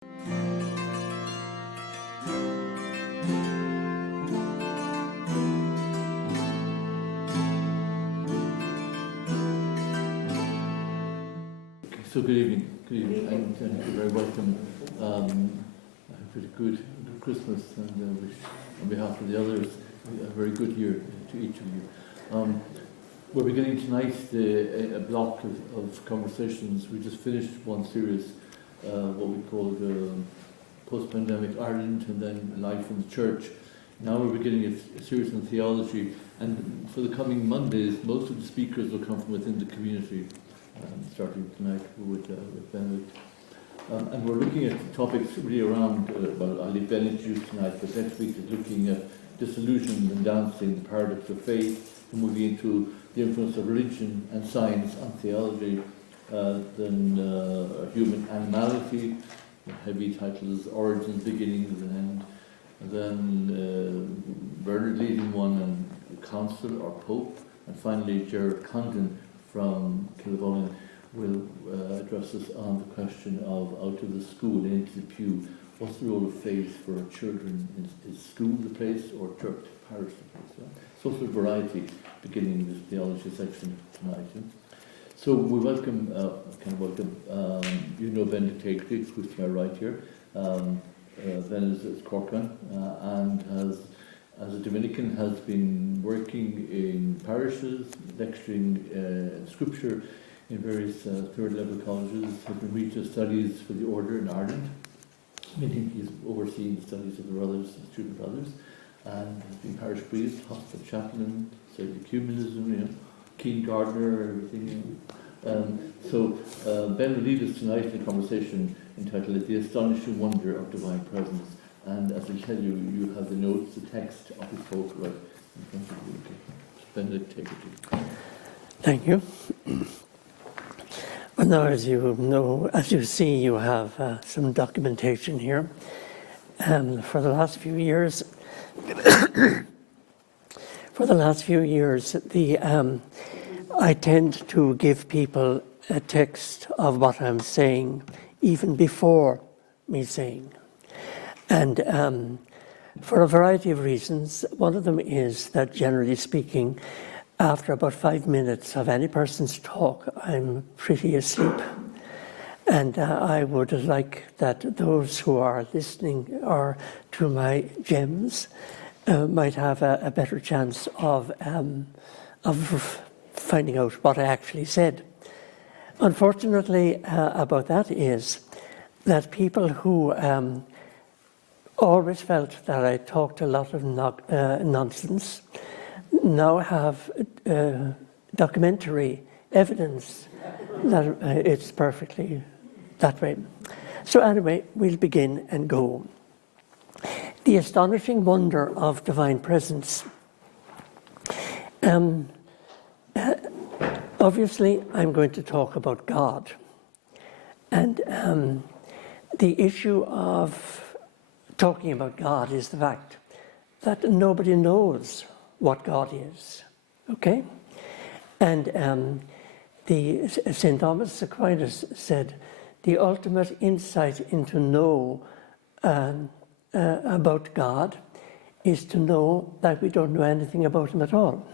So good evening, and you're very welcome. I hope you had a good Christmas, and wish on behalf of the others a very good year to each of you. We're beginning tonight a block of conversations. We just finished one series, what we called Post-Pandemic Ireland, and then Life in the Church. Now we're beginning a series on theology, and for the coming Mondays, most of the speakers will come from within the community. Starting tonight with Benedict. And we're looking at topics really around, I'll leave Benedict use tonight, but next week is looking at disillusion and dancing, the paradox of faith, and moving into the influence of religion and science on theology, then human animality, heavy titles, origins, beginnings, and end, and then Bernard leading one on council or pope, and finally Gerard Condon from Kilbullen will address us on the question of out of the school and into the pew. What's the role of faith for our children? Is school the place or church, parish the place? Yeah? So sort of variety beginning this theology section tonight. Yeah? So we welcome, you know Benedict Hegarty, who's to my right here. Ben is Corcan and as a Dominican has been working in parishes, lecturing scripture in various third level colleges, has been Regent Studies for the Order in Ireland, meaning he's overseeing the studies of the brothers, the student brothers, and has been parish priest, hospital chaplain, studied ecumenism, keen gardener, everything. So Ben will lead us tonight in a conversation entitled The Astonishing Wonder of Divine Presence. And as I tell you, you have the notes, the text of his talk right in front of you. Benedict, take it. Thank you. Well, now, as you know, as you see, you have some documentation here. For the last few years, I tend to give people a text of what I'm saying, even before me saying. And for a variety of reasons, one of them is that generally speaking, after about 5 minutes of any person's talk, I'm pretty asleep. And I would like that those who are listening or to my gems might have a better chance of finding out what I actually said. Unfortunately, about that is that people who always felt that I talked a lot of nonsense now have documentary evidence that it's perfectly that way. So anyway, we'll begin and go. The astonishing wonder of divine presence. Obviously, I'm going to talk about God. And the issue of talking about God is the fact that nobody knows what God is, okay? And the St. Thomas Aquinas said, the ultimate insight into know about God is to know that we don't know anything about him at all.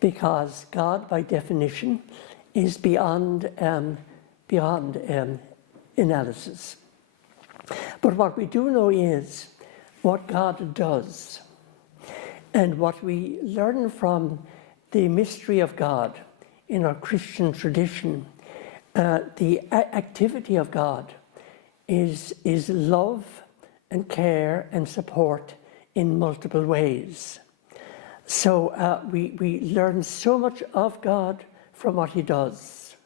Because God, by definition, is beyond analysis. But what we do know is what God does. And what we learn from the mystery of God in our Christian tradition, the activity of God is love and care and support in multiple ways. So we learn so much of God from what he does.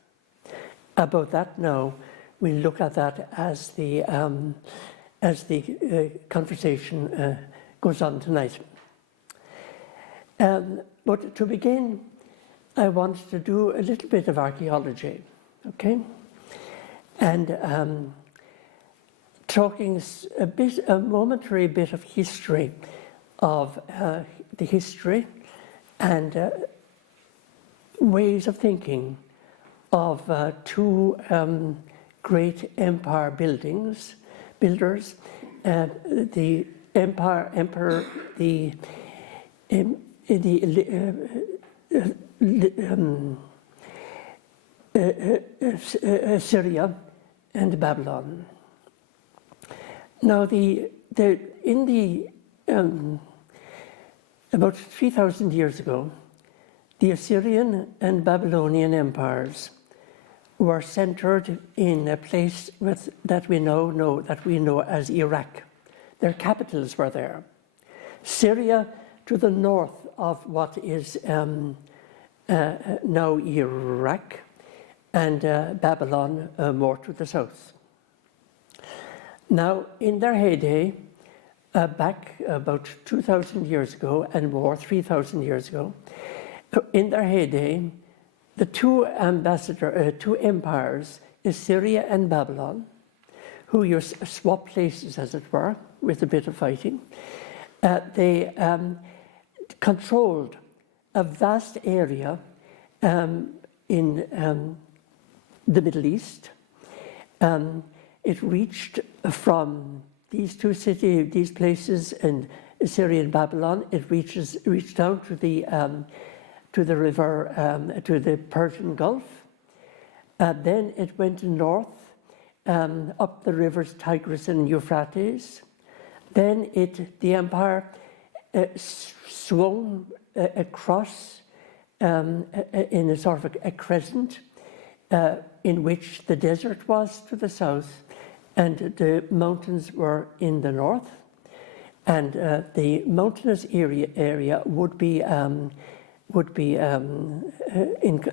About that now, we look at that as the conversation goes on tonight. But to begin, I want to do a little bit of archaeology, okay? And talking a momentary bit of history of the history and ways of thinking of two great empire buildings builders. The emperor, Syria and Babylon. Now, about 3,000 years ago, the Assyrian and Babylonian empires were centered in a place that we know as Iraq. Their capitals were there. Syria to the north of what is now Iraq, and Babylon more to the south. Now, in their heyday, back about 2,000 years ago and more, 3,000 years ago, in their heyday, the two empires, Assyria and Babylon, who you swap places, as it were, with a bit of fighting, they controlled a vast area in the Middle East. It reached from these two cities, these places, and Assyria and Babylon. It reached down to the river, to the Persian Gulf. Then it went north, up the rivers Tigris and Euphrates. Then the empire swung across in a sort of a crescent, in which the desert was to the south and the mountains were in the north. And the mountainous area would be in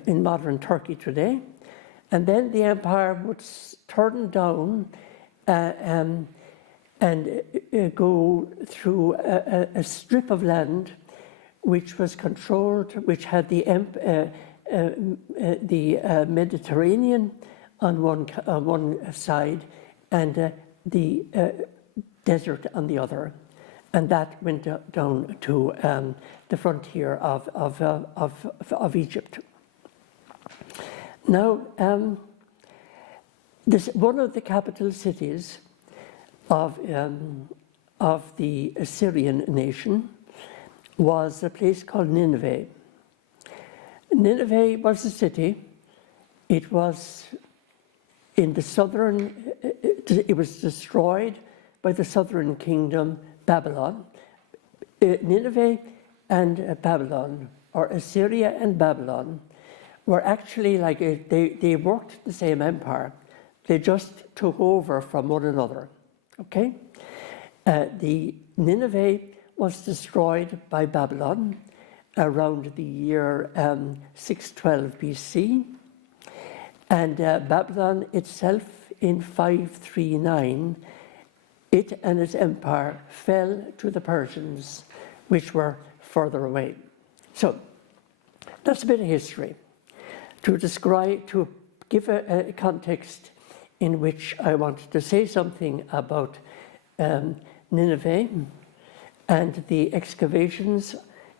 modern Turkey today. And then the empire would turn down and go through a strip of land which was controlled, which had the Mediterranean on one side and the desert on the other. And that went down to the frontier of Egypt. Now, one of the capital cities of the Assyrian nation was a place called Nineveh. Nineveh was a city. It was in the southern, it was destroyed by the southern kingdom, Babylon. Nineveh and Babylon, or Assyria and Babylon, were actually like, they worked the same empire. They just took over from one another, okay? The Nineveh was destroyed by Babylon around the year 612 BC. And Babylon itself in 539, it and its empire fell to the Persians, which were further away. So that's a bit of history to give a context in which I wanted to say something about Nineveh and the excavations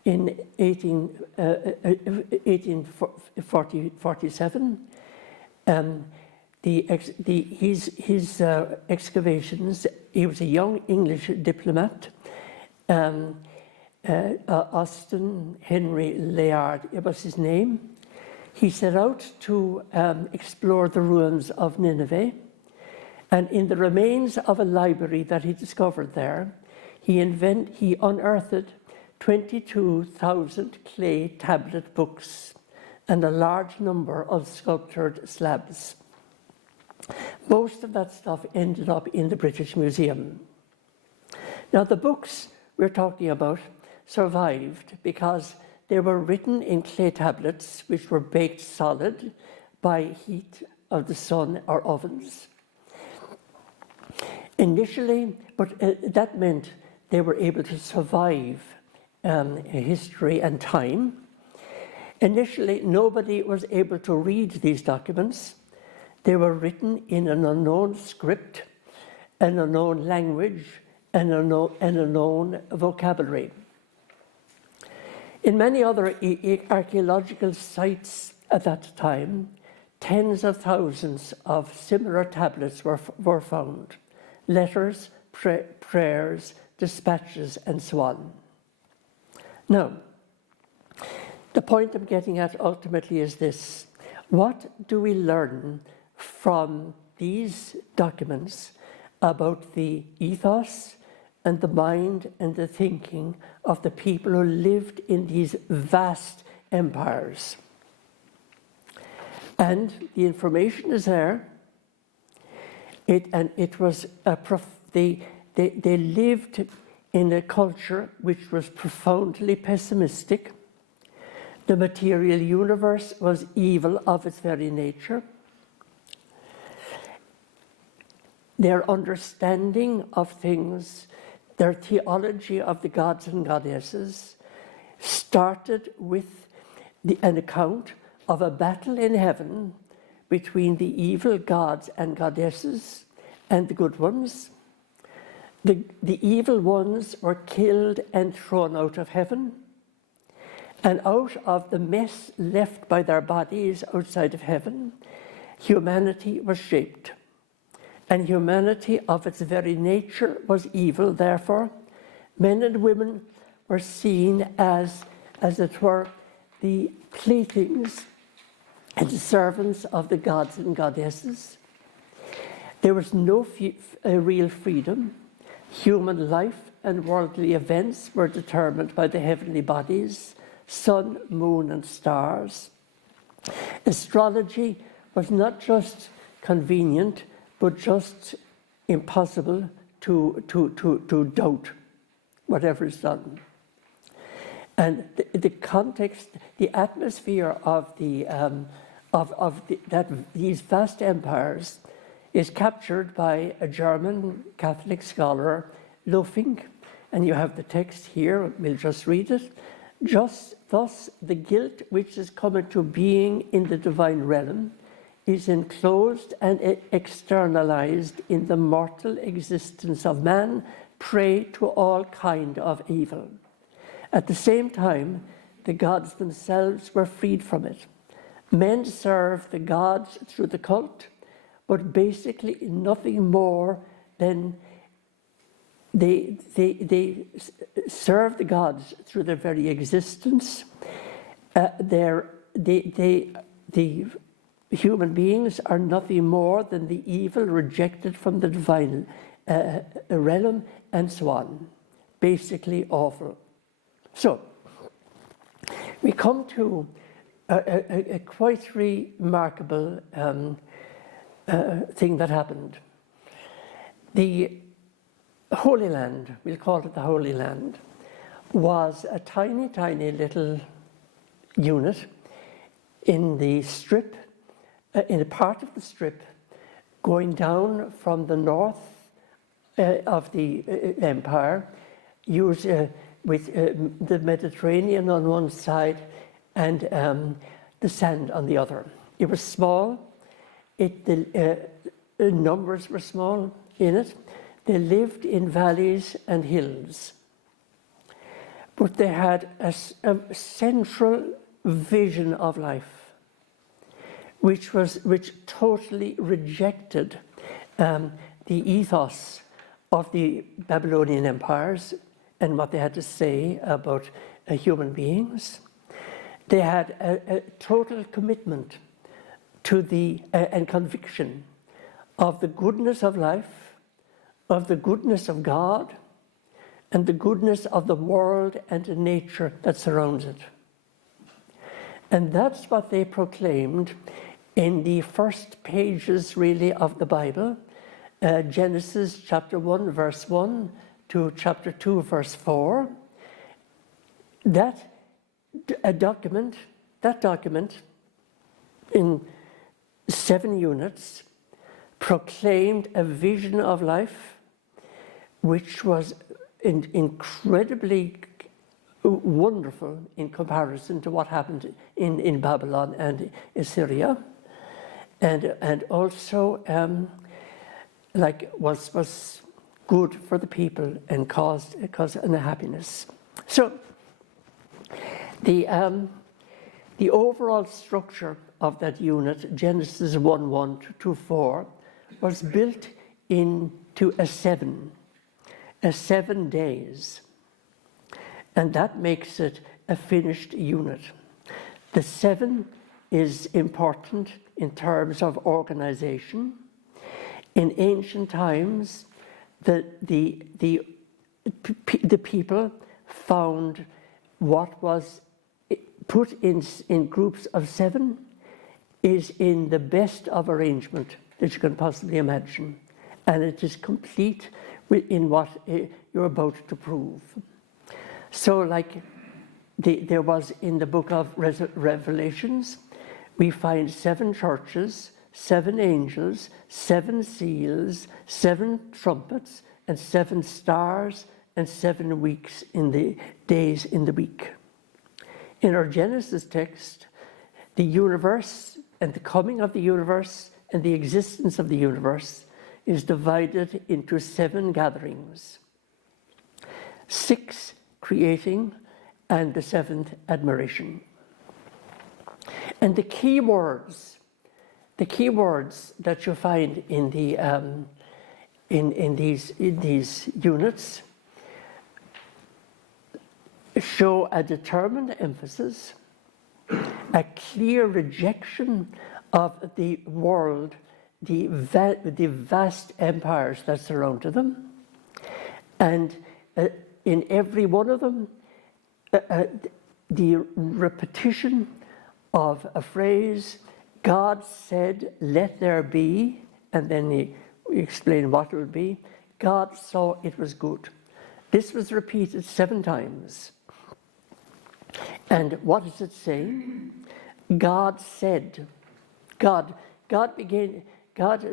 in 1847. His excavations, he was a young English diplomat, Austin Henry Layard, it was his name. He set out to explore the ruins of Nineveh, and in the remains of a library that he discovered there, he unearthed 22,000 clay tablet books and a large number of sculptured slabs. Most of that stuff ended up in the British Museum. Now, the books we're talking about survived because they were written in clay tablets which were baked solid by heat of the sun or ovens. Initially, but that meant they were able to survive history and time. Initially, nobody was able to read these documents. They were written in an unknown script, an unknown language, and a known vocabulary. In many other archaeological sites at that time, tens of thousands of similar tablets were found. letters, prayers, dispatches, and so on. Now, the point I'm getting at ultimately is this. What do we learn from these documents about the ethos and the mind and the thinking of the people who lived in these vast empires? And the information is there. They lived in a culture which was profoundly pessimistic. The material universe was evil of its very nature. Their understanding of things, their theology of the gods and goddesses, started with an account of a battle in heaven between the evil gods and goddesses and the good ones. The evil ones were killed and thrown out of heaven. And out of the mess left by their bodies outside of heaven, humanity was shaped. And humanity of its very nature was evil, therefore. Men and women were seen as it were, the playthings and servants of the gods and goddesses. There was no real freedom. Human life and worldly events were determined by the heavenly bodies, sun, moon, and stars. Astrology was not just convenient, but just impossible to doubt whatever is done. And the context, the atmosphere of these vast empires is captured by a German Catholic scholar, Lofing, and you have the text here. We'll just read it. Just thus, the guilt which is come into being in the divine realm is enclosed and externalized in the mortal existence of man, prey to all kind of evil. At the same time, the gods themselves were freed from it. Men serve the gods through the cult, but basically nothing more than they serve the gods through their very existence. The human beings are nothing more than the evil rejected from the divine realm, and so on. Basically awful. So, we come to a quite remarkable thing that happened. The Holy Land, we'll call it the Holy Land, was a tiny, tiny little unit in the strip, in a part of the strip, going down from the north of the empire, with the Mediterranean on one side and the sand on the other. It was small. The numbers were small in it. They lived in valleys and hills. But they had a central vision of life, which totally rejected the ethos of the Babylonian empires and what they had to say about human beings. They had a total commitment to and conviction of the goodness of life, of the goodness of God, and the goodness of the world and the nature that surrounds it. And that's what they proclaimed in the first pages, really, of the Bible, Genesis chapter 1, verse 1 to chapter 2, verse 4. That document in 7 units proclaimed a vision of life which was incredibly wonderful in comparison to what happened in Babylon and Assyria, and also was good for the people and caused unhappiness. So the overall structure of that unit, Genesis 1:1 to 2:4, was built in to a 7 days. And that makes it a finished unit. The 7 is important in terms of organization. In ancient times, the people found what was put in groups of 7 is in the best of arrangement that you can possibly imagine. And it is complete in what you're about to prove. So like there was in the book of Revelations, we find 7 churches, 7 angels, 7 seals, 7 trumpets, and 7 stars, and 7 weeks in the days in the week. In our Genesis text, the universe and the coming of the universe and the existence of the universe is divided into 7 gatherings. 6 creating, and the 7th admiration. And the key words that you find in the in these units show a determined emphasis, a clear rejection of the world, the vast empires that surrounded them, and in every one of them, the repetition of a phrase, God said, let there be, and then he explained what it would be. God saw it was good. This was repeated 7 times. And what does it say? God said. God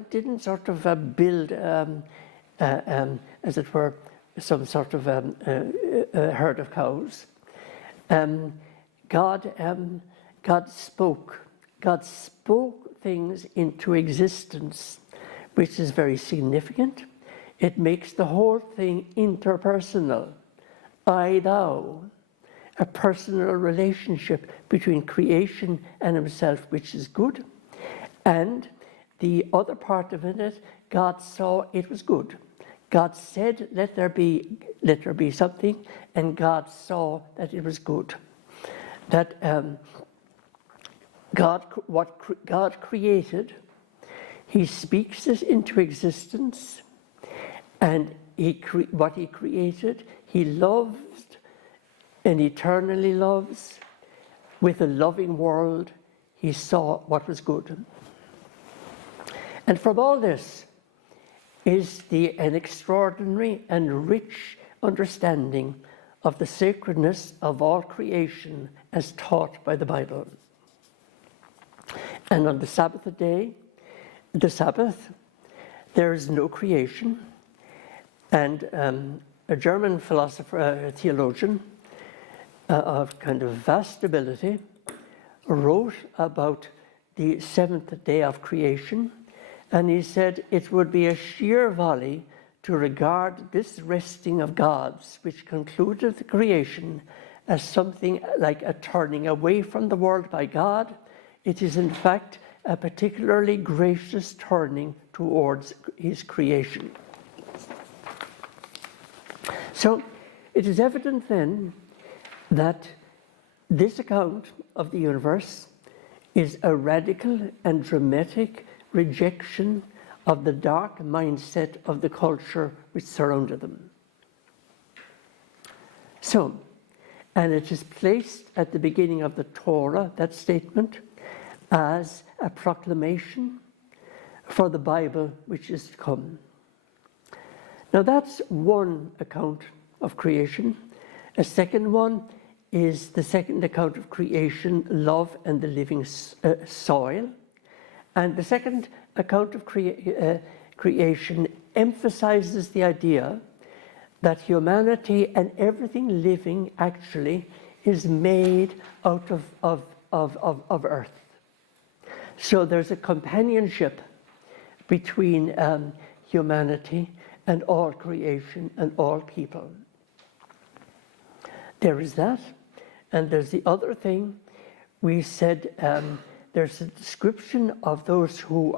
didn't sort of build, as it were, some sort of a herd of cows. God spoke. God spoke things into existence, which is very significant. It makes the whole thing interpersonal. I-thou, a personal relationship between creation and himself, which is good. And the other part of it, God saw it was good. God said, let there be something, and God saw that it was good. That what God created, he speaks it into existence, and what he created, he loved and eternally loves. With a loving world, he saw what was good. And from all this is an extraordinary and rich understanding of the sacredness of all creation as taught by the Bible. And on the Sabbath day, the Sabbath, there is no creation. And a German philosopher, theologian of kind of vast ability, wrote about the 7th day of creation. And he said it would be a sheer folly to regard this resting of God's, which concluded the creation, as something like a turning away from the world by God. It is in fact a particularly gracious turning towards his creation. So it is evident then that this account of the universe is a radical and dramatic rejection of the dark mindset of the culture which surrounded them. So, and it is placed at the beginning of the Torah, that statement, as a proclamation for the Bible which is to come. Now that's one account of creation. A second one is the second account of creation, love and the living soil. And the second account of creation emphasizes the idea that humanity and everything living actually is made out of earth. So there's a companionship between humanity and all creation and all people. There is that, and there's the other thing. We said there's a description of those who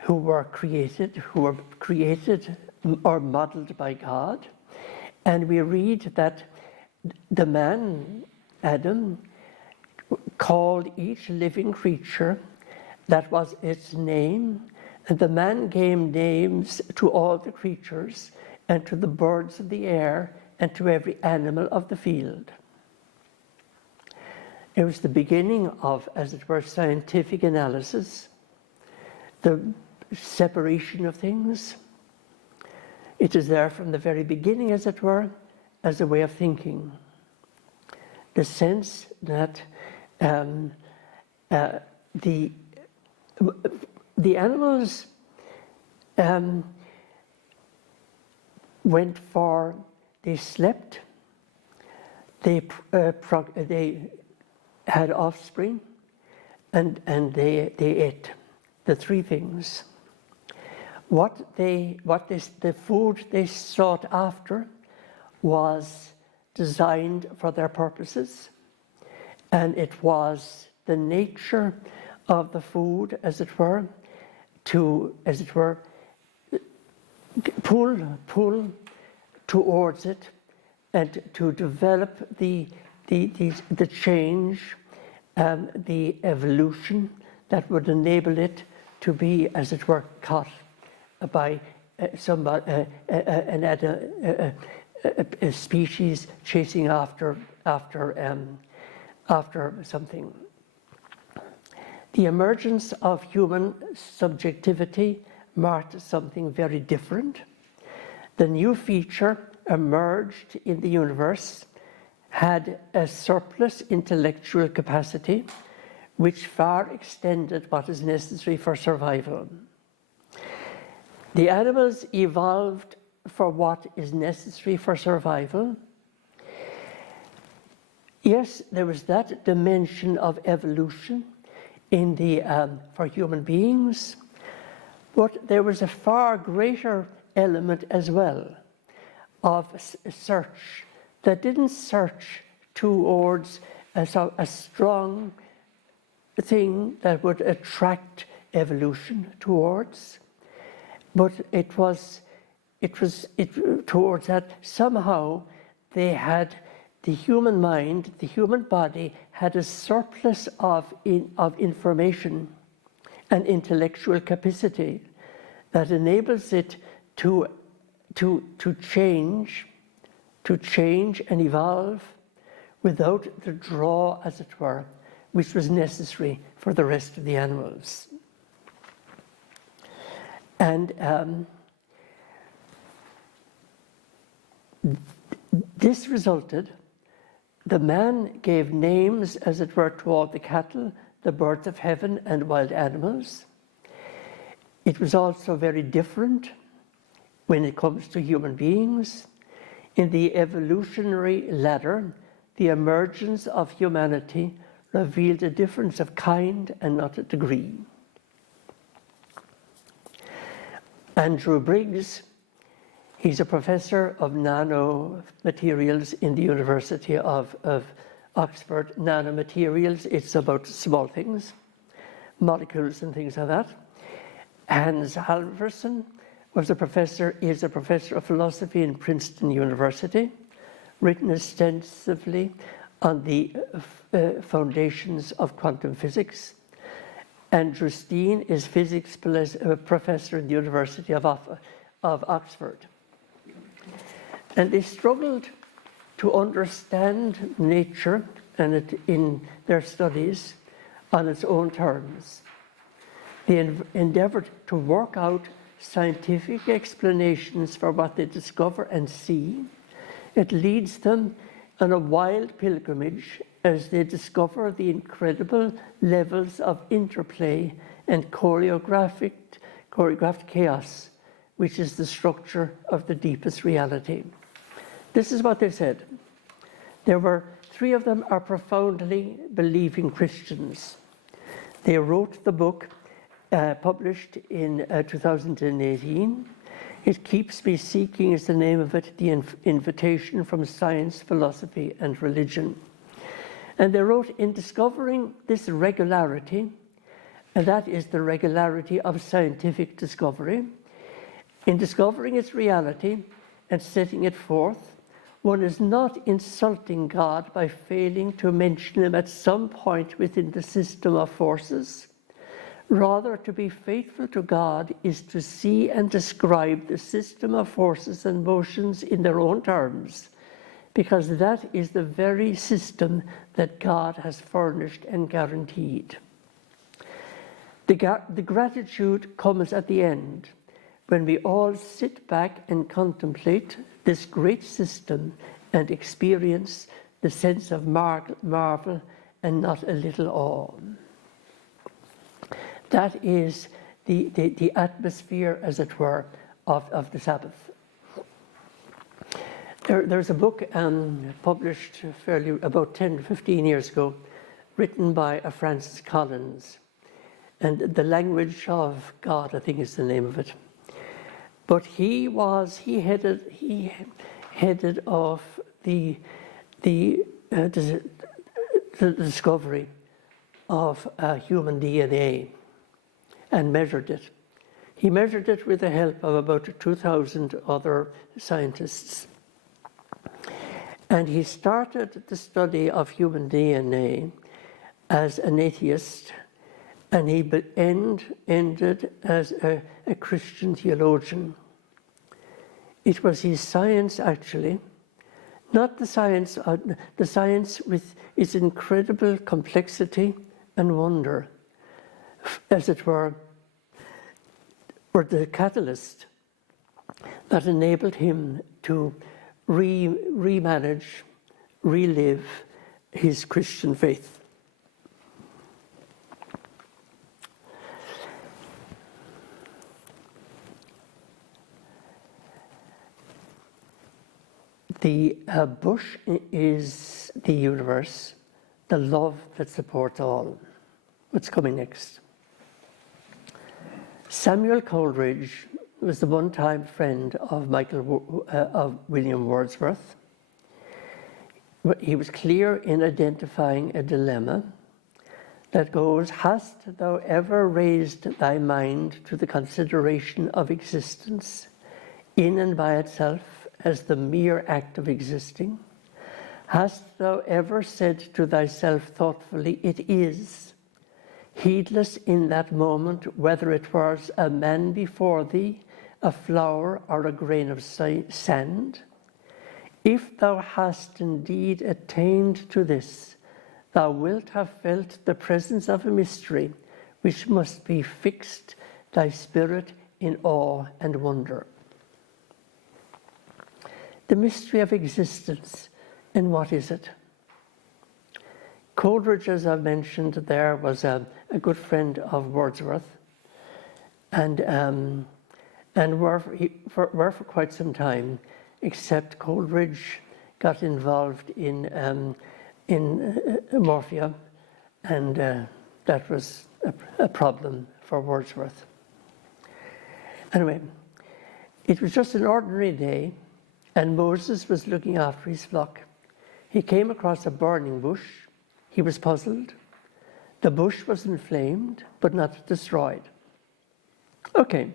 who were created or modeled by God. And we read that the man, Adam, called each living creature, that was its name, and the man gave names to all the creatures, and to the birds of the air, and to every animal of the field. It was the beginning of, as it were, scientific analysis, the separation of things. It is there from the very beginning, as it were, as a way of thinking. The sense that the animals they slept, they had offspring, and they ate. The three things. The food they sought after was designed for their purposes, and it was the nature of the food, as it were, to, as it were, pull towards it, and to develop the change, the evolution that would enable it to be, as it were, caught by a species chasing after something. The emergence of human subjectivity marked something very different. The new feature emerged in the universe had a surplus intellectual capacity which far extended what is necessary for survival. The animals evolved for what is necessary for survival. Yes, there was that dimension of evolution in the for human beings, but there was a far greater element as well of search that didn't search towards a strong thing that would attract evolution towards, but it was towards that somehow they had the human mind, the human body had a surplus of information and intellectual capacity that enables it to change and evolve without the draw, as it were, which was necessary for the rest of the animals. And this resulted, the man gave names, as it were, to all the cattle, the birds of heaven, and wild animals. It was also very different when it comes to human beings. In the evolutionary ladder, the emergence of humanity revealed a difference of kind and not a degree. Andrew Briggs, he's a professor of nanomaterials in the University of Oxford. Nanomaterials, it's about small things, molecules and things like that. Hans Halvorsen is a professor of philosophy in Princeton University, written extensively on the foundations of quantum physics. Andrew Steen is physics professor in the University of Oxford. And they struggled to understand nature and it in their studies on its own terms. They endeavored to work out scientific explanations for what they discover and see. It leads them on a wild pilgrimage as they discover the incredible levels of interplay and choreographed chaos, which is the structure of the deepest reality. This is what they said. Three of them are profoundly believing Christians. They wrote the book, published in 2018. It Keeps Me Seeking is the name of it, the invitation from science, philosophy, and religion. And they wrote, in discovering this regularity and that is the regularity of scientific discovery. In discovering its reality and setting it forth, one is not insulting God by failing to mention him at some point within the system of forces. Rather, to be faithful to God is to see and describe the system of forces and motions in their own terms, because that is the very system that God has furnished and guaranteed. The gratitude comes at the end, when we all sit back and contemplate this great system and experience the sense of marvel and not a little awe. That is the atmosphere, as it were, of the Sabbath. There's a book published about 10, 15 years ago, written by a Francis Collins. And The Language of God, I think is the name of it. But he headed off the discovery of human DNA and measured it. He measured it with the help of about 2,000 other scientists. And he started the study of human DNA as an atheist, and he ended as a Christian theologian. It was his science, actually, not the science with its incredible complexity and wonder, as it were the catalyst that enabled him to remanage, relive his Christian faith. The bush is the universe, the love that supports all. What's coming next? Samuel Coleridge was the one-time friend of William Wordsworth. He was clear in identifying a dilemma that goes, "Hast thou ever raised thy mind to the consideration of existence in and by itself as the mere act of existing? Hast thou ever said to thyself thoughtfully, 'It is,' heedless in that moment whether it was a man before thee, a flower, or a grain of sand? If thou hast indeed attained to this, thou wilt have felt the presence of a mystery which must be fixed thy spirit in awe and wonder." The mystery of existence, and what is it? Coleridge, as I mentioned there, was a good friend of Wordsworth, and were for quite some time, except Coleridge got involved in morphia, and that was a problem for Wordsworth. Anyway, it was just an ordinary day, and Moses was looking after his flock. He came across a burning bush. He was puzzled. The bush was inflamed, but not destroyed. Okay,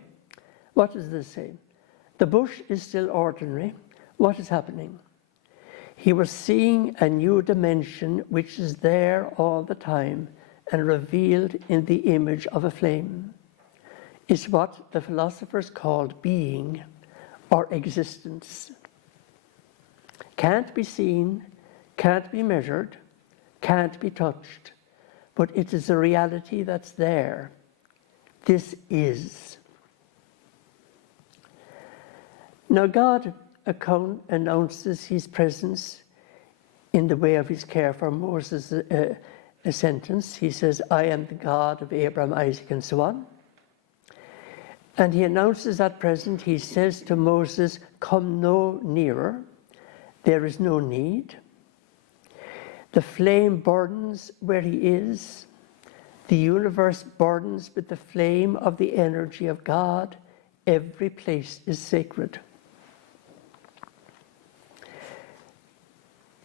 what does this say? The bush is still ordinary. What is happening? He was seeing a new dimension which is there all the time and revealed in the image of a flame. It's what the philosophers called being or existence. Can't be seen, can't be measured, can't be touched, but it is a reality that's there. This is. Now God announces his presence in the way of his care for Moses' a sentence. He says, "I am the God of Abraham, Isaac, and so on." And he announces that presence. He says to Moses, "Come no nearer. There is no need." The flame burns where he is. The universe burns with the flame of the energy of God. Every place is sacred.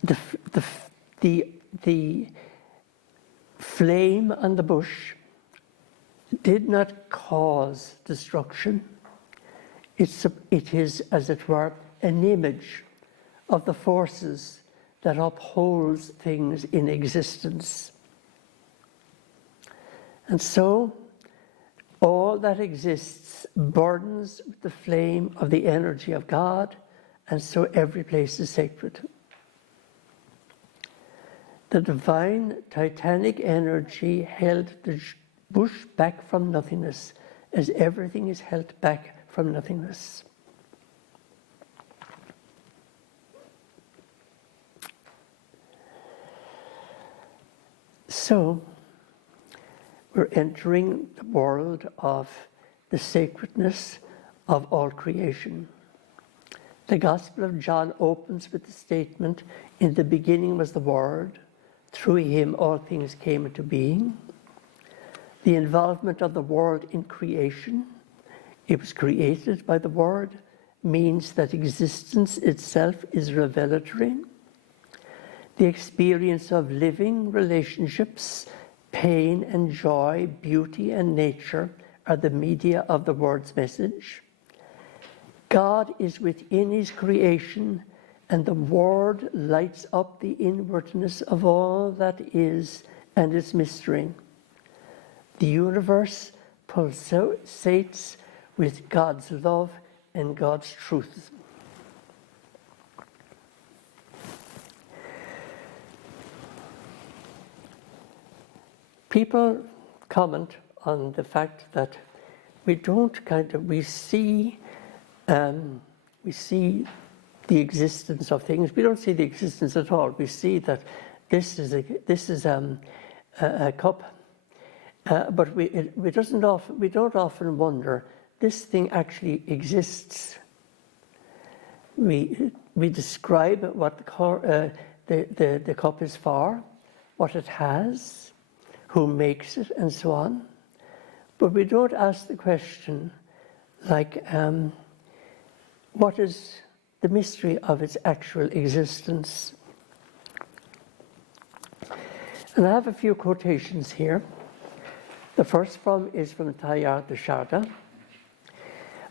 The flame on the bush did not cause destruction. It is, as it were, an image of the forces that upholds things in existence. And so, all that exists burns with the flame of the energy of God, and so every place is sacred. The divine titanic energy held the bush back from nothingness, as everything is held back from nothingness. So, we're entering the world of the sacredness of all creation. The Gospel of John opens with the statement, "In the beginning was the Word, through him all things came into being." The involvement of the world in creation, it was created by the Word, means that existence itself is revelatory. The experience of living relationships, pain and joy, beauty and nature are the media of the Word's message. God is within his creation, and the Word lights up the inwardness of all that is and its mystery. The universe pulsates with God's love and God's truth. People comment on the fact that we see the existence of things. We don't see the existence at all. We see that this is a cup, but we don't often wonder, this thing actually exists. We describe what the cup is for, what it has, who makes it, and so on. But we don't ask the question, like, what is the mystery of its actual existence? And I have a few quotations here. The first is from Teilhard de Chardin.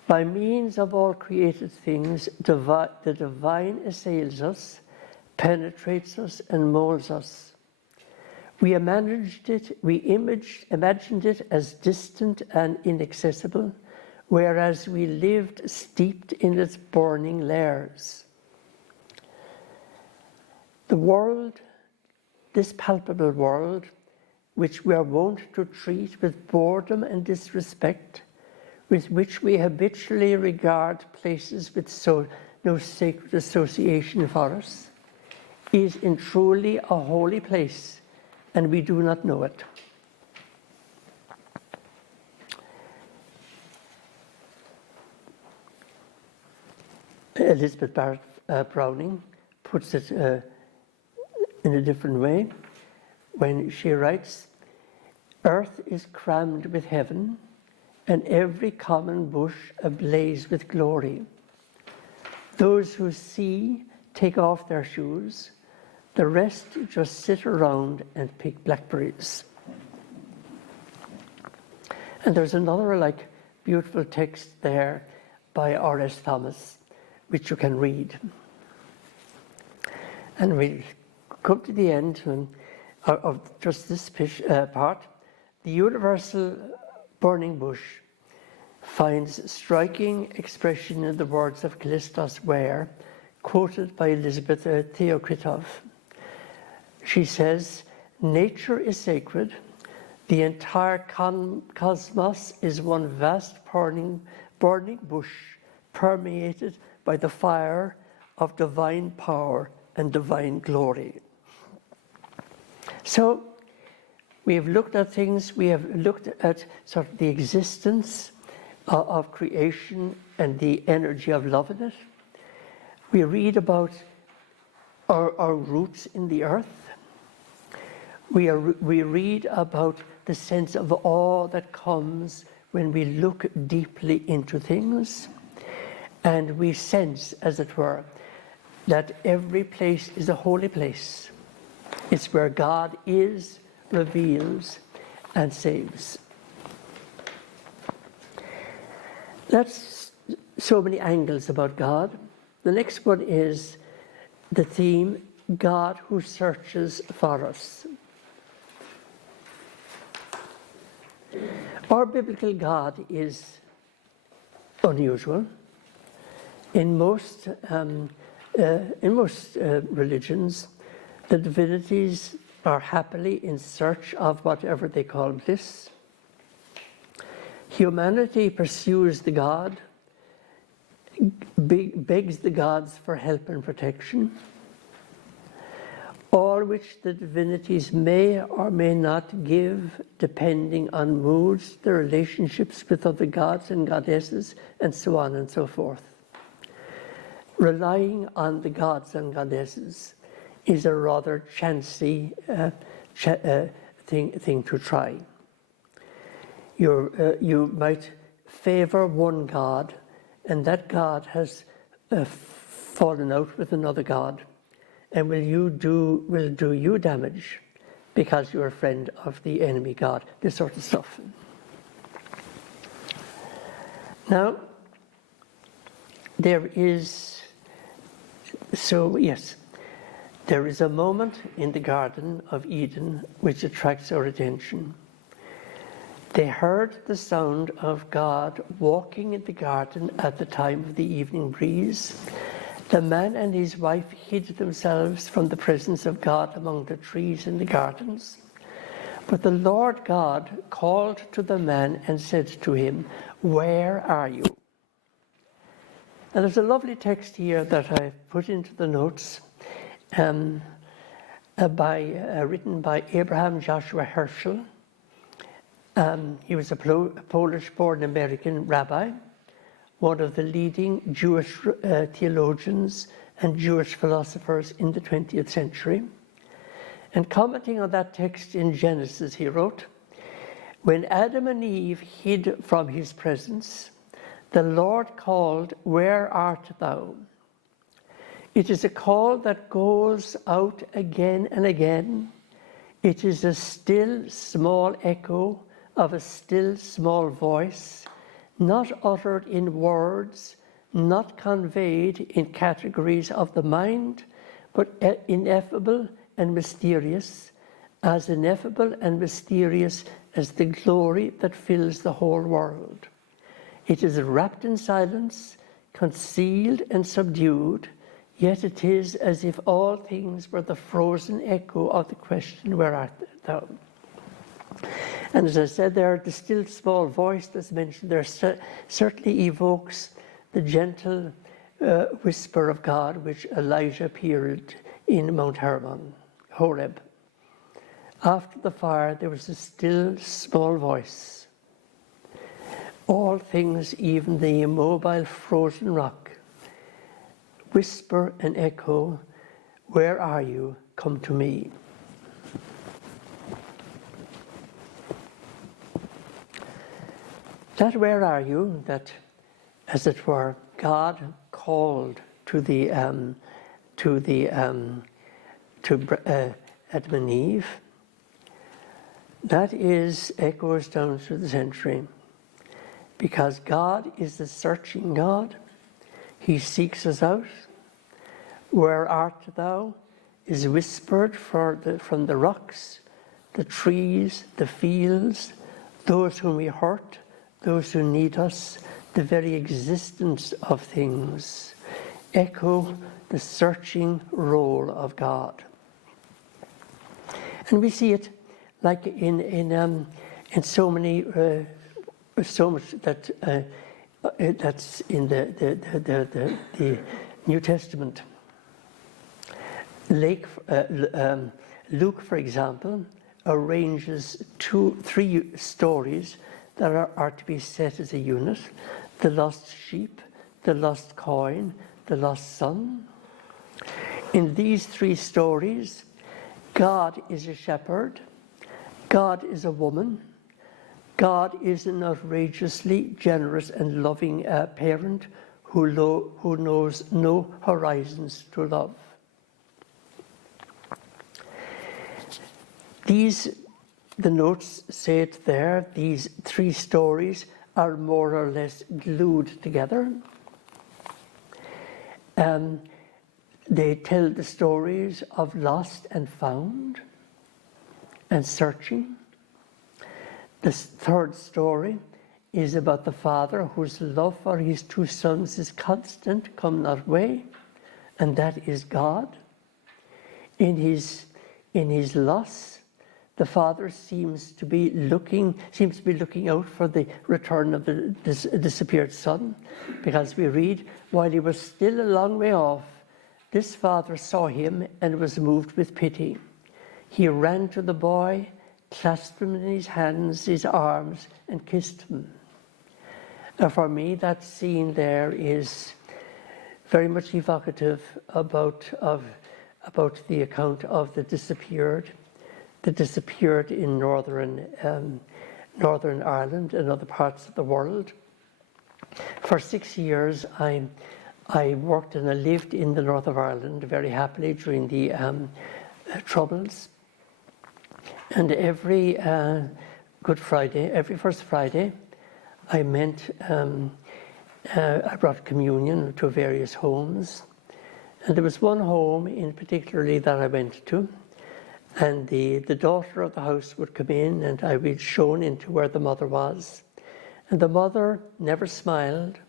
"By means of all created things, the divine assails us, penetrates us, and molds us. We imagined it as distant and inaccessible, whereas we lived steeped in its burning layers. The world, this palpable world, which we are wont to treat with boredom and disrespect, with which we habitually regard places with no sacred association for us, is in truly a holy place, and we do not know it." Elizabeth Barrett Browning puts it in a different way when she writes, "Earth is crammed with heaven, and every common bush ablaze with glory. Those who see take off their shoes, the rest just sit around and pick blackberries." And there's another beautiful text there by R.S. Thomas, which you can read. And we come to the end of just this part. The universal burning bush finds striking expression in the words of Callistos Ware, quoted by Elizabeth Theokritov. She says, "Nature is sacred. The entire cosmos is one vast burning bush, permeated by the fire of divine power and divine glory." So we have looked at things, we have looked at sort of the existence of creation and the energy of love in it. We read about our roots in the earth. We read about the sense of awe that comes when we look deeply into things. And we sense, as it were, that every place is a holy place. It's where God is, reveals, and saves. That's so many angles about God. The next one is the theme, God who searches for us. Our biblical God is unusual. In most religions, the divinities are happily in search of whatever they call bliss. Humanity pursues the God, begs the gods for help and protection, all which the divinities may or may not give depending on moods, their relationships with other gods and goddesses, and so on and so forth. Relying on the gods and goddesses is a rather chancy thing to try. You might favor one god, and that god has fallen out with another god, and will do you damage because you're a friend of the enemy god. This sort of stuff. Now, there is a moment in the Garden of Eden which attracts our attention. They heard the sound of God walking in the garden at the time of the evening breeze. The man and his wife hid themselves from the presence of God among the trees in the gardens. But the Lord God called to the man and said to him, "Where are you?" And there's a lovely text here that I've put into the notes, written by Abraham Joshua Herschel. He was a Polish-born American rabbi, one of the leading Jewish theologians and Jewish philosophers in the 20th century. And commenting on that text in Genesis, he wrote, "When Adam and Eve hid from his presence, the Lord called, 'Where art thou?' It is a call that goes out again and again. It is a still small echo of a still small voice, not uttered in words, not conveyed in categories of the mind, but ineffable and mysterious, as ineffable and mysterious as the glory that fills the whole world. It is wrapped in silence, concealed and subdued, yet it is as if all things were the frozen echo of the question, 'Where art thou?'" And as I said there, the still small voice that's mentioned there certainly evokes the gentle whisper of God which Elijah heard in Mount Horeb. After the fire, there was a still small voice. All things, even the immobile frozen rock, whisper and echo, "Where are you? Come to me." That "where are you," that, as it were, God called to Adam and Eve, that echoes down through the century. Because God is the searching God, He seeks us out. "Where art thou?" is whispered from the rocks, the trees, the fields, those whom we hurt, those who need us, the very existence of things, echo the searching role of God. And we see it like in so many, so much that that's in the New Testament. Luke, for example, arranges 3 stories that are to be set as a unit: the lost sheep, the lost coin, the lost son. In these 3 stories, God is a shepherd, God is a woman, God is an outrageously generous and loving parent who knows no horizons to love. The notes say it there, these 3 stories are more or less glued together. They tell the stories of lost and found and searching. The third story is about the father whose love for his two sons is constant, come not away, and that is God. In his loss, the father seems to be looking out for the return of the disappeared son, because we read, while he was still a long way off, this father saw him and was moved with pity. He ran to the boy, clasped him in his hands, his arms, and kissed him. For me, that scene there is very much evocative about the account of the disappeared in northern Ireland and other parts of the world. For 6 years, I worked and I lived in the north of Ireland very happily during the Troubles. And every Good Friday, every first Friday, I brought communion to various homes. And there was one home in particularly that I went to. And the daughter of the house would come in, and I would be shown into where the mother was. And the mother never smiled.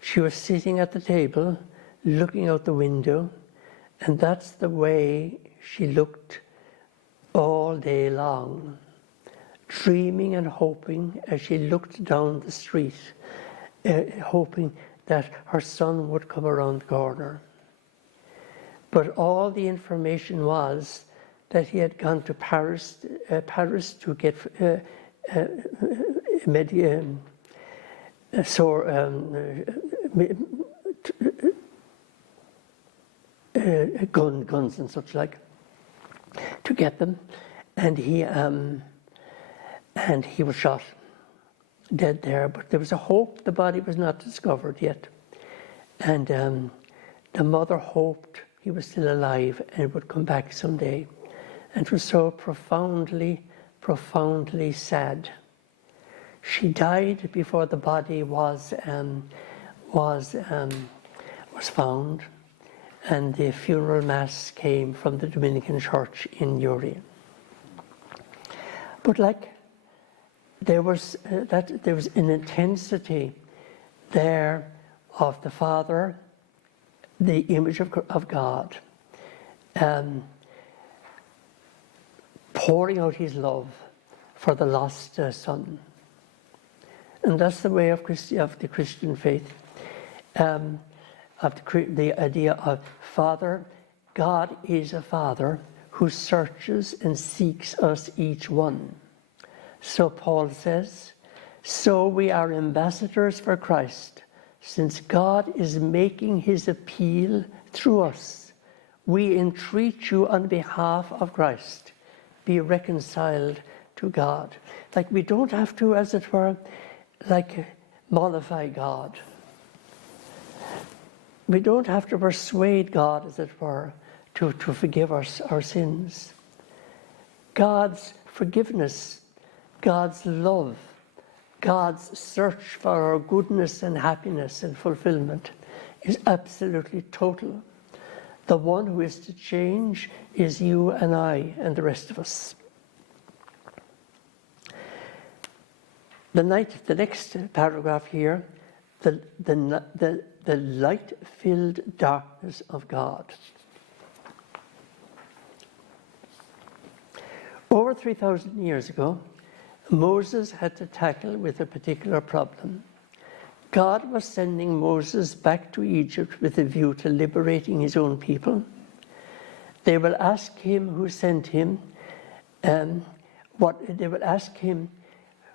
She was sitting at the table, looking out the window, and that's the way she looked all day long, dreaming and hoping as she looked down the street, hoping that her son would come around the corner. But all the information was that he had gone to Paris to get guns and such like, to get them, and he was shot dead there. But there was a hope the body was not discovered yet, and the mother hoped he was still alive and would come back someday. And it was so profoundly sad. She died before the body was found, and the funeral mass came from the Dominican church in Uri. But there was an intensity there of the Father, the image of God, pouring out his love for the lost son. And that's the way of the Christian faith, of the idea of Father. God is a Father who searches and seeks us each one. So Paul says, so we are ambassadors for Christ, since God is making his appeal through us. We entreat you on behalf of Christ, be reconciled to God. We don't have to, as it were, mollify God. We don't have to persuade God, as it were, to forgive us our sins. God's forgiveness, God's love, God's search for our goodness and happiness and fulfillment is absolutely total. The one who is to change is you and I and the rest of us. The next paragraph here, the light-filled darkness of God. Over 3,000 years ago, Moses had to tackle with a particular problem. God was sending Moses back to Egypt with a view to liberating his own people. They will ask him who sent him,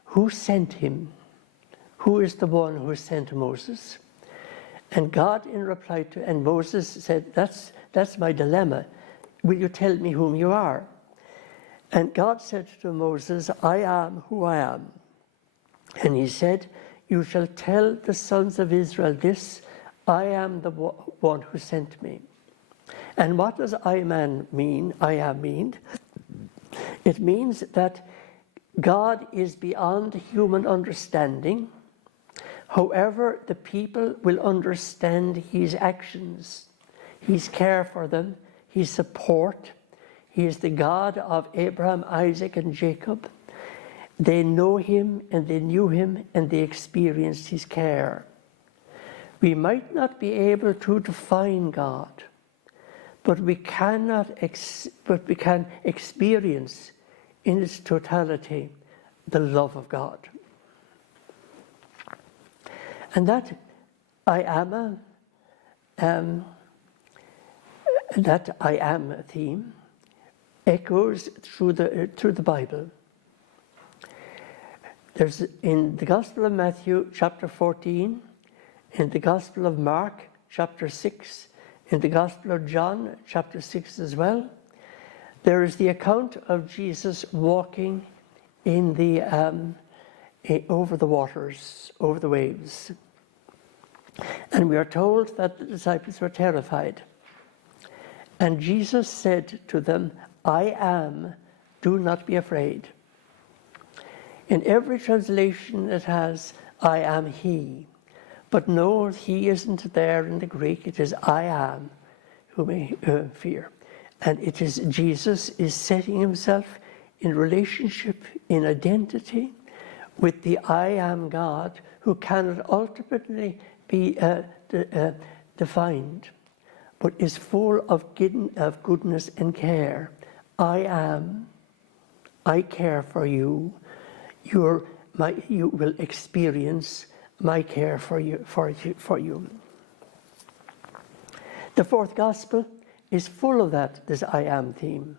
who sent him? Who is the one who sent Moses? And God in reply and Moses said, that's my dilemma. Will you tell me whom you are? And God said to Moses, I am who I am. And he said, you shall tell the sons of Israel this, I am the one who sent me. And what does I am mean? It means that God is beyond human understanding. However, the people will understand his actions, his care for them, his support. He is the God of Abraham, Isaac, and Jacob. They know him, and they knew him, and they experienced his care. We might not be able to define God, but we can experience in its totality the love of God. And that I am theme echoes through the Bible. There's in the Gospel of Matthew, chapter 14, in the Gospel of Mark, chapter 6, in the Gospel of John, chapter 6 as well. There is the account of Jesus walking in the over the waters, over the waves. And we are told that the disciples were terrified. And Jesus said to them, I am, do not be afraid. In every translation it has, I am he. But no, he isn't there in the Greek. It is I am, who may fear. And it is Jesus is setting himself in relationship, in identity, with the I am God, who cannot ultimately be defined, but is full of goodness and care. I am. I care for you. You will experience my care for you. The fourth gospel is full of this I am theme.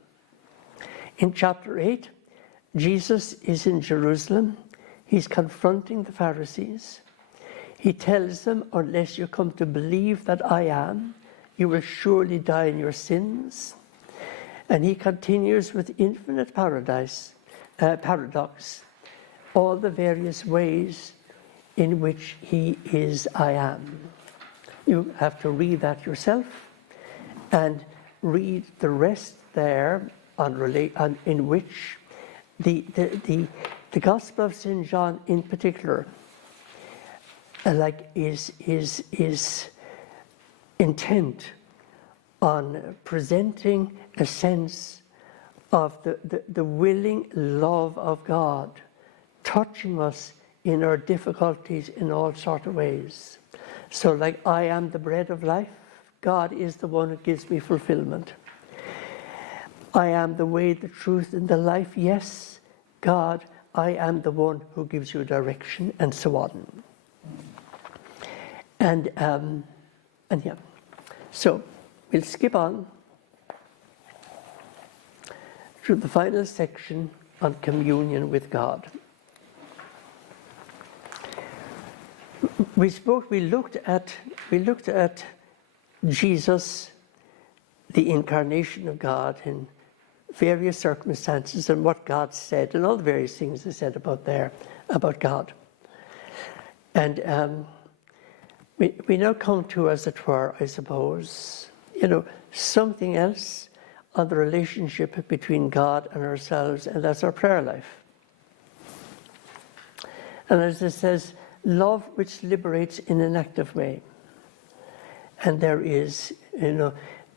In chapter 8, Jesus is in Jerusalem. He's confronting the Pharisees. He tells them, unless you come to believe that I am, you will surely die in your sins. And he continues with infinite paradox, all the various ways in which he is I am. You have to read that yourself and read the rest there in which the Gospel of St. John in particular is intent on presenting a sense of the willing love of God touching us in our difficulties in all sorts of ways. So like I am the bread of life, God is the one who gives me fulfillment. I am the way, the truth, and the life. Yes, God, I am the one who gives you direction, and so on. And yeah, so we'll skip on to the final section on communion with God. We looked at Jesus, the incarnation of God in various circumstances, and what God said, and all the various things they said about God. And we now come to, as it were, I suppose, something else on the relationship between God and ourselves, and that's our prayer life. And as it says, love which liberates in an active way. And there is,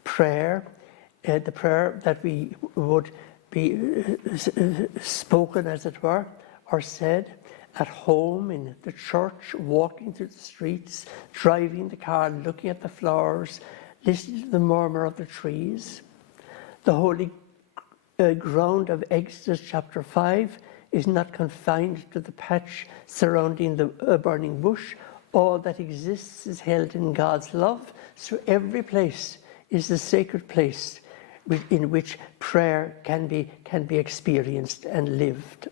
prayer, the prayer that we would be spoken, as it were, or said at home, in the church, walking through the streets, driving the car, looking at the flowers, listening to the murmur of the trees. The holy ground of Exodus chapter 5 is not confined to the patch surrounding the burning bush. All that exists is held in God's love. So every place is the sacred place in which prayer can be experienced and lived.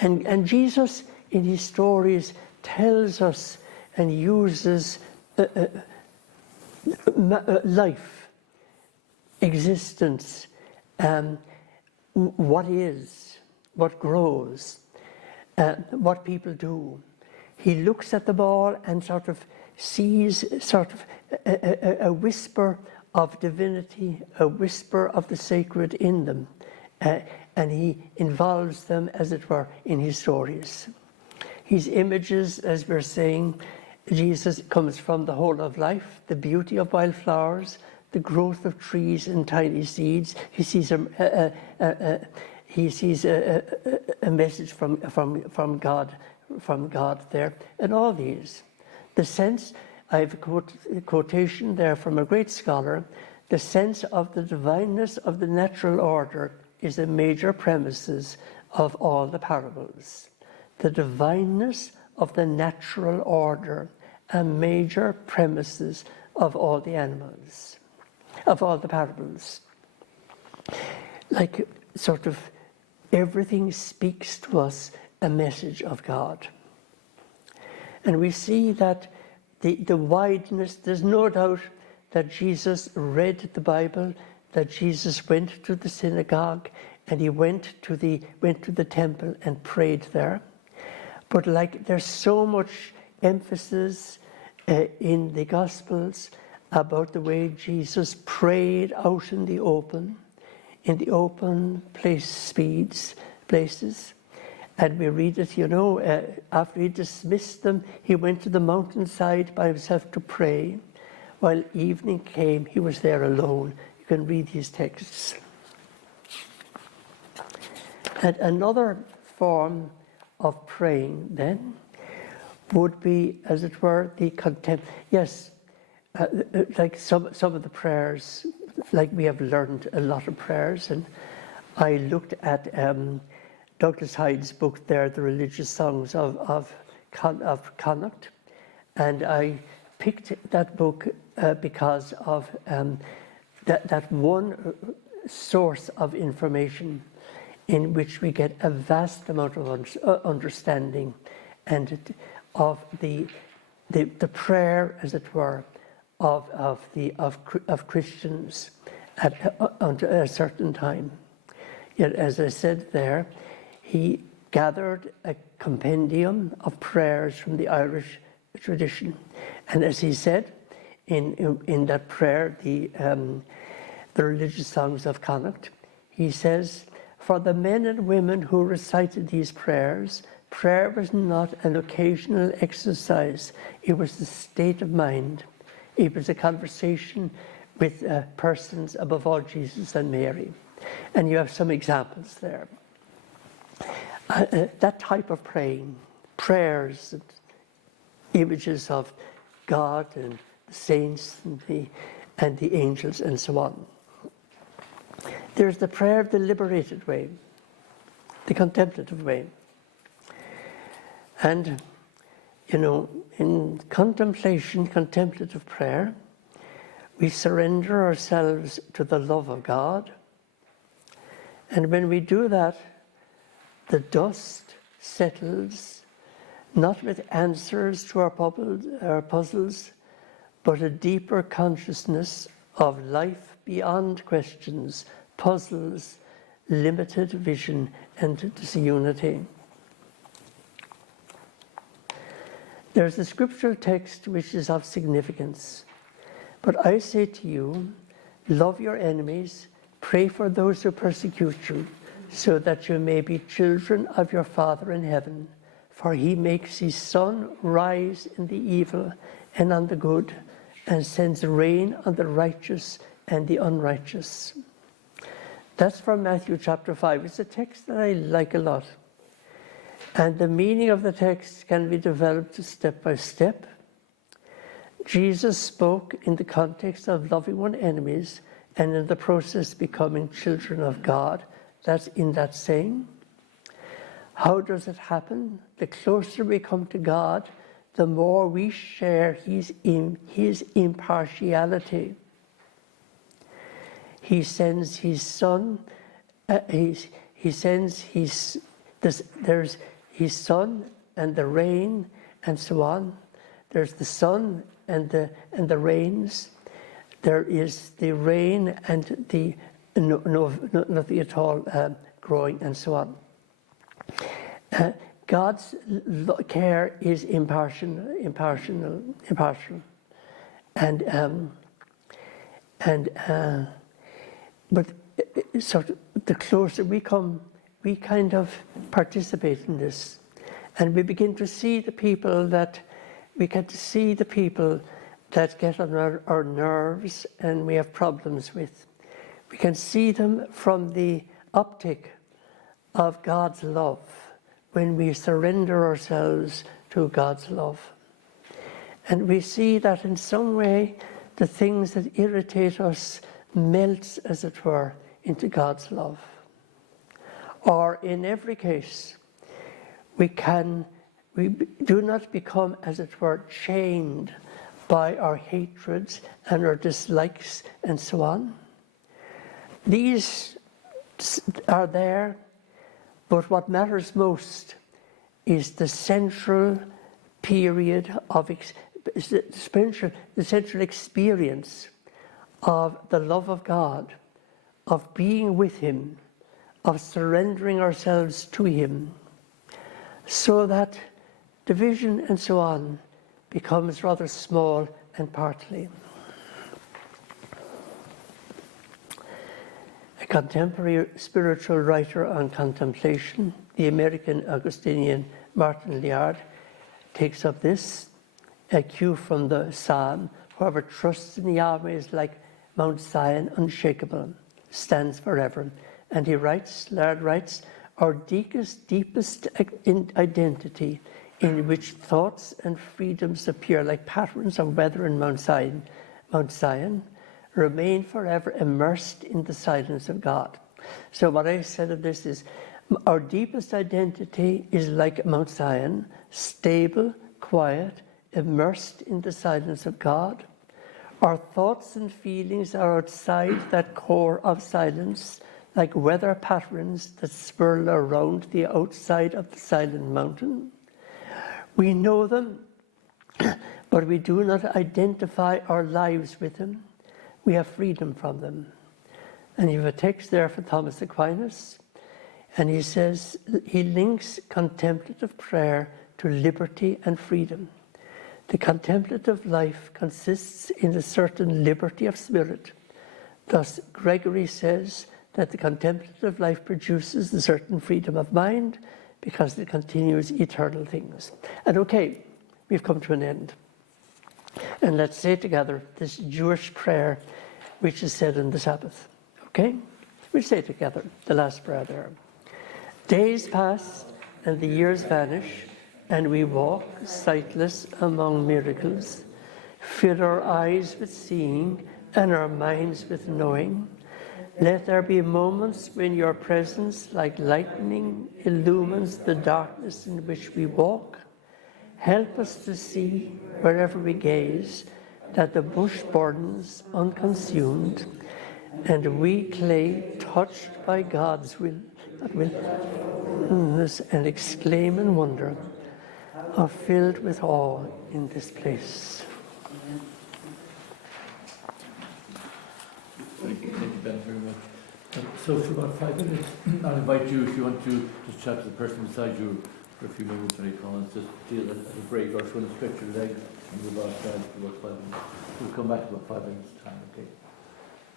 And Jesus, in his stories, tells us and uses life, existence, what is, what grows, what people do. He looks at them all and sort of sees a whisper of divinity, a whisper of the sacred in them, and he involves them, as it were, in his stories. His images, as we're saying, Jesus comes from the whole of life, the beauty of wildflowers, the growth of trees and tiny seeds. He sees a message from God there, and all these. The sense, I have a quotation there from a great scholar, the sense of the divineness of the natural order is a major premises of all the parables. The divineness of the natural order, a major premises of all the animals, of all the parables. Like sort of everything speaks to us a message of God. And we see that the wideness, there's no doubt that Jesus read the Bible, that Jesus went to the synagogue, and he went to the temple and prayed there. But like there's so much emphasis in the Gospels about the way Jesus prayed out in the open places. And we read it, after he dismissed them, he went to the mountainside by himself to pray. While evening came, he was there alone. You can read these texts. And another form of praying then would be, as it were, the contempt. Yes, like some of the prayers, like we have learned a lot of prayers, and I looked at Douglas Hyde's book there, The Religious Songs of Connacht, and I picked that book because of that one source of information in which we get a vast amount of understanding and of the prayer, as it were, of Christians at a certain time. Yet, as I said there, he gathered a compendium of prayers from the Irish tradition, and as he said in that prayer, the Religious Songs of Connacht, he says, "For the men and women who recited these prayers, prayer was not an occasional exercise, it was the state of mind. It was a conversation with persons, above all Jesus and Mary." And you have some examples there. That type of praying, prayers, and images of God and the saints and the angels and so on. There's the prayer of the liberated way, the contemplative way. And, in contemplation, contemplative prayer, we surrender ourselves to the love of God. And when we do that, the dust settles, not with answers to our puzzles, but a deeper consciousness of life beyond questions, puzzles, limited vision, and disunity. There's a scriptural text which is of significance. But I say to you, love your enemies, pray for those who persecute you, so that you may be children of your Father in heaven. For he makes his sun rise in the evil and on the good, and sends rain on the righteous and the unrighteous. That's from Matthew chapter 5. It's a text that I like a lot. And the meaning of the text can be developed step by step. Jesus spoke in the context of loving one's enemies and in the process becoming children of God. That's in that saying. How does it happen? The closer we come to God, the more we share his impartiality. He sends his son. There's his sun and the rain and so on. There's the sun and the rains. There is the rain and the nothing at all growing and so on. God's care is impartial, but so the closer we come, we kind of participate in this, And we begin to see the people that get on our nerves and we have problems with. We can see them from the optic of God's love when we surrender ourselves to God's love. And we see that in some way the things that irritate us melts, as it were, into God's love. Or in every case, we do not become, as it were, chained by our hatreds and our dislikes and so on. These are there, but what matters most is the central period of the central experience of the love of God, of being with Him, of surrendering ourselves to Him, so that division and so on becomes rather small and partly. A contemporary spiritual writer on contemplation, the American Augustinian Martin Liard, takes up this, a cue from the Psalm, whoever trusts in Yahweh is like Mount Zion, unshakable, stands forever. And Liard writes, our deepest identity, in which thoughts and freedoms appear like patterns of weather in Mount Zion, remain forever immersed in the silence of God. So what I said of this is, our deepest identity is like Mount Zion, stable, quiet, immersed in the silence of God. Our thoughts and feelings are outside that core of silence, like weather patterns that swirl around the outside of the silent mountain. We know them, but we do not identify our lives with them. We have freedom from them. And you have a text there for Thomas Aquinas, and he says, he links contemplative prayer to liberty and freedom. The contemplative life consists in a certain liberty of spirit. Thus, Gregory says that the contemplative life produces a certain freedom of mind because it continues eternal things. And okay, we've come to an end. And let's say together this Jewish prayer which is said on the Sabbath. Okay? We'll say together the last prayer there. Days pass and the years vanish, and we walk sightless among miracles, fill our eyes with seeing and our minds with knowing. Let there be moments when your presence, like lightning, illumines the darkness in which we walk. Help us to see, wherever we gaze, that the bush burns unconsumed, and we clay touched by God's will, and exclaim in wonder, are filled with awe in this place. Thank you, Ben, very much. So for about 5 minutes, I'll invite you, if you want to just chat to the person beside you for a few minutes, any comments, just deal at a break, or if you want to stretch your legs and move outside for about 5 minutes. We'll come back in about 5 minutes' time, okay?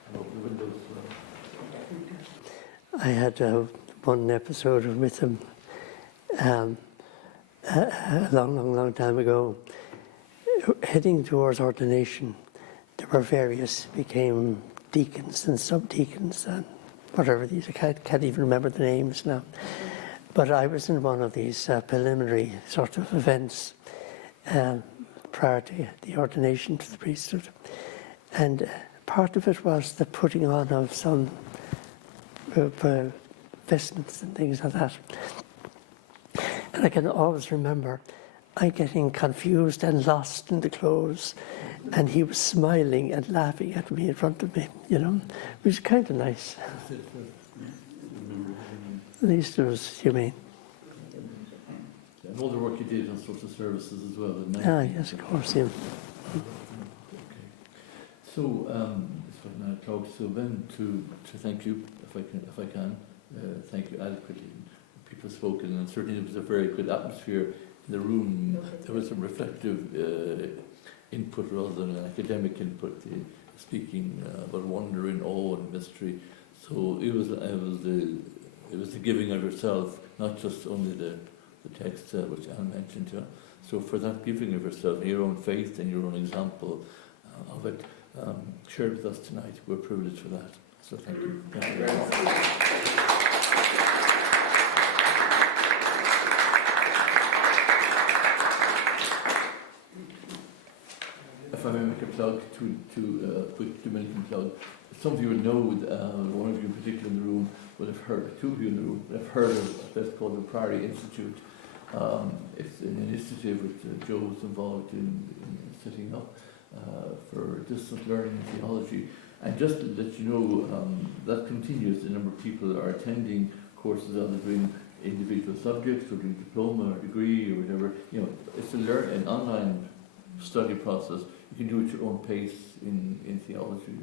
And open the windows. I had one episode with him a long time ago. Heading towards ordination, there were various, became deacons and subdeacons and whatever these, I can't even remember the names now. But I was in one of these preliminary sort of events prior to the ordination to the priesthood. And part of it was the putting on of some vestments and things like that. And I can always remember I getting confused and lost in the clothes, and he was smiling and laughing at me in front of me, which was kind of nice. At least it was humane. And all the work you did on social services as well. Yes, of course, yeah. Okay. So, it's about 9 o'clock. So then to thank you, if I can, thank you adequately. People spoken, and certainly it was a very good atmosphere in the room. There was some reflective input rather than an academic input, speaking about wonder and awe and mystery. So it was the giving of yourself, not just only the the text which Anne mentioned. So for that giving of yourself, your own faith and your own example of it, shared with us tonight, we're privileged for that. So thank you. Thank you very much. If I may make a plug to quick Dominican plug, some of you will know, one of you in particular in the room will have heard, two of you in the room will have heard of a place called the Priory Institute. It's an initiative which Joe was involved in setting up for distance learning in theology. And just to let you know, that continues. The number of people that are attending courses other doing individual subjects or doing diploma or degree or whatever. It's an online study process. You can do it at your own pace in theology.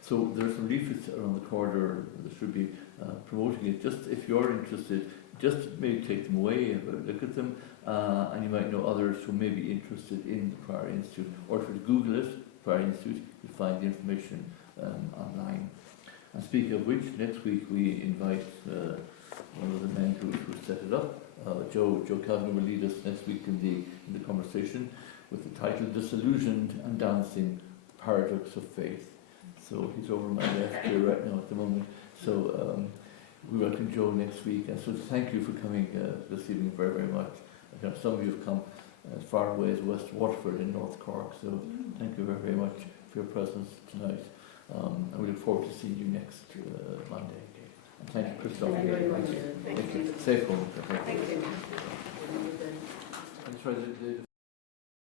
So there's some leaflets around the corner that should be promoting it. Just if you're interested, just maybe take them away, have a look at them, and you might know others who may be interested in the Priory Institute. Or if you Google it, Priory Institute, you'll find the information online. And speaking of which, next week we invite one of the men who set it up. Joe Calvin will lead us next week in the conversation with the title "Disillusioned and Dancing: The Paradox of Faith." So he's over my left here right now at the moment. So we welcome Joe next week. And so thank you for coming this evening very, very much. I know some of you have come as far away as West Waterford in North Cork. So thank you very, very much for your presence tonight. And we look forward to seeing you next Monday. And thank you, Christoph. Thank you very much. Thank you. Safe home. Thank you. I'll try the